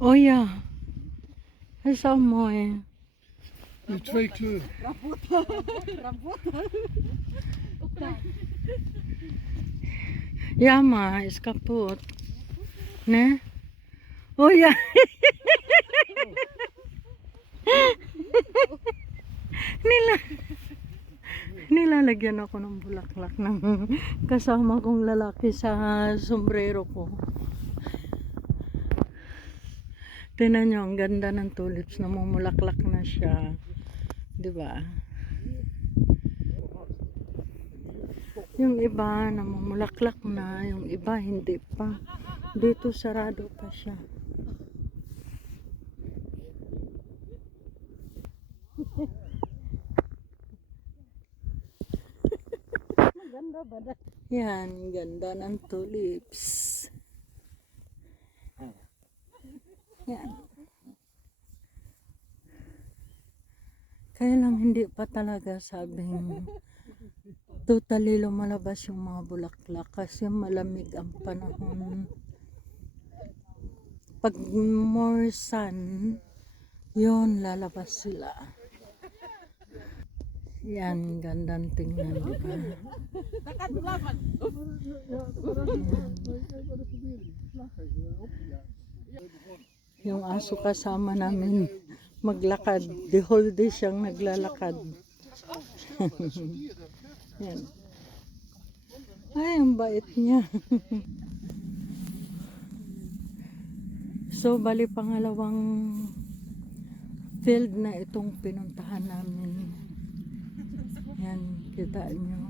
Oh ja, ist auch mooi. Met 2 kleuren. Ja, maar is kapot. Ne? Oh ja. Nila Nilalagyan ako ng bulaklak ng kasama kong lalaki sa sombrero ko. Tingnan nyo, ang ganda ng tulips, namumulaklak na siya. Diba? Yung iba namumulaklak na, yung iba hindi pa. Dito sarado pa siya. Ganda ba? Yan, ganda ng tulips. Yan. Kaya lang hindi pa talaga sabing totally lumalabas yung mga bulaklak kasi malamig ang panahon. Pag more sun, yun lalabas sila. Yan, gandang tingnan, diba? Yung aso kasama namin maglakad, the whole day siyang naglalakad. Yan. Ay, ang bait niya. So, bali pangalawang field na itong pinuntahan namin. Yan, kita nyo.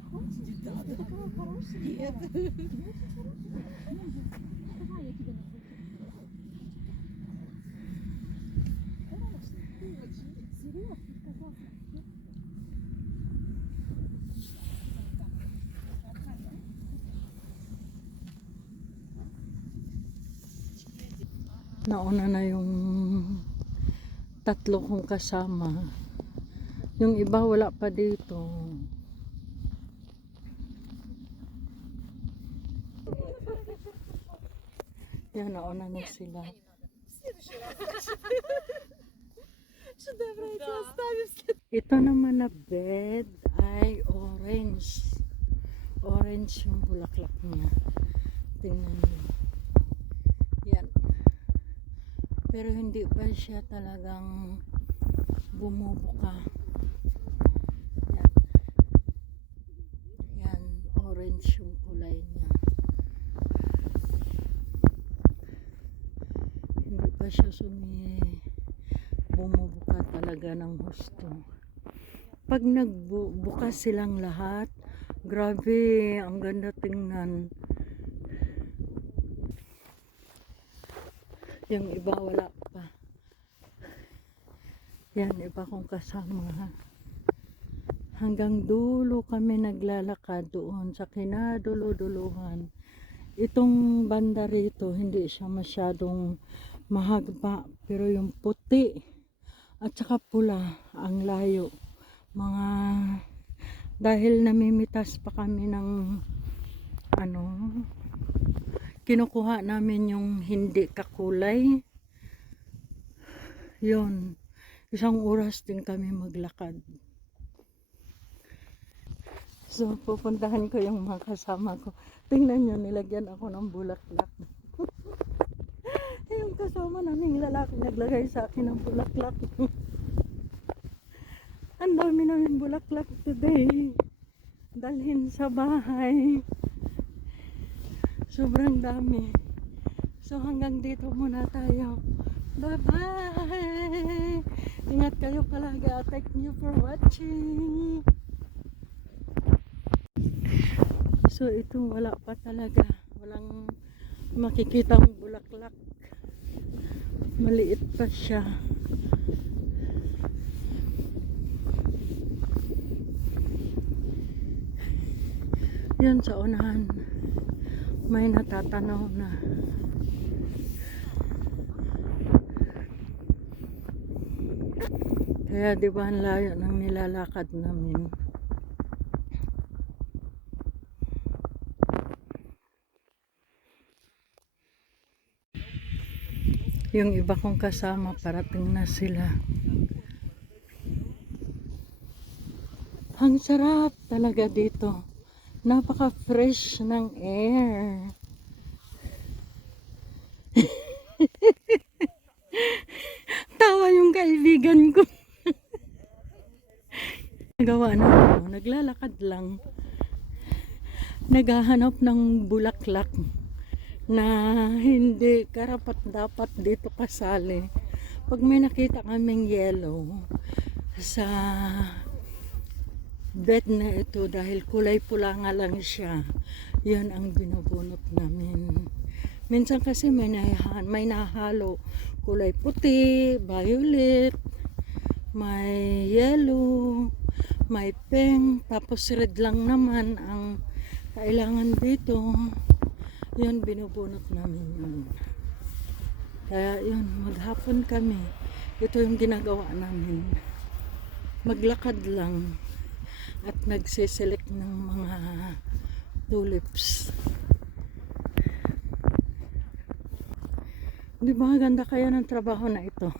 Nauna na yung tatlo kong kasama. Yung iba wala pa dito. Yan, nauna na sila. Ito naman na bed ay orange. Orange yung bulaklak niya. Tingnan niyo. Yan. Pero hindi pa siya talagang bumubuka. Yan. Yan, orange yung kulay niya. Hindi pa siya bumubuka talaga ng husto. Pag nagbukas silang lahat, grabe, ang ganda tingnan. Yung iba wala pa. Yan, iba kong kasama. Hanggang dulo kami naglalakad doon sa kinadulo-duluhan. Itong banda rito, hindi siya masyadong mahagpa. Pero yung puti at saka pula, ang layo. Dahil namimitas pa kami ng kinukuha namin yung hindi kakulay. Yun, 1 oras din kami maglakad. So, pupuntahan ko yung mga kasama ko. Tingnan nyo, nilagyan ako ng bulaklak. Yung kasama naming lalaki naglagay sa akin ng bulaklak. Ang dami namin bulaklak today. Dalhin sa bahay. Sobrang dami. So hanggang dito muna tayo. Bye-bye! Ingat kayo palagi. Thank you for watching. So ito wala pa talaga. Walang makikita ang bulaklak. Maliit pa siya. Yan sa unahan. May natatanaw na. Kaya di ba ang layo ng nilalakad namin. Yung iba kong kasama, parating na sila. Ang sarap talaga dito. Napaka-fresh ng air. Tawa yung kaibigan ko. Nagawa na ako, naglalakad lang. Naghahanap ng bulaklak na hindi karapat dapat dito kasali. Pag may nakita kaming yellow sa bed na ito, dahil kulay pula nga lang siya, yun ang binubunot namin. Minsan kasi may nahalo kulay puti, violet, may yellow, may pink, tapos red lang naman ang kailangan dito. Yun, binubunot namin yun. Kaya yun, maghapon kami. Ito yung ginagawa namin. Maglakad lang at nagsiselect ng mga tulips. Di ba ganda kaya ng trabaho na ito?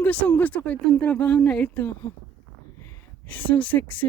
Gustong gusto ko itong trabaho na ito. So sexy.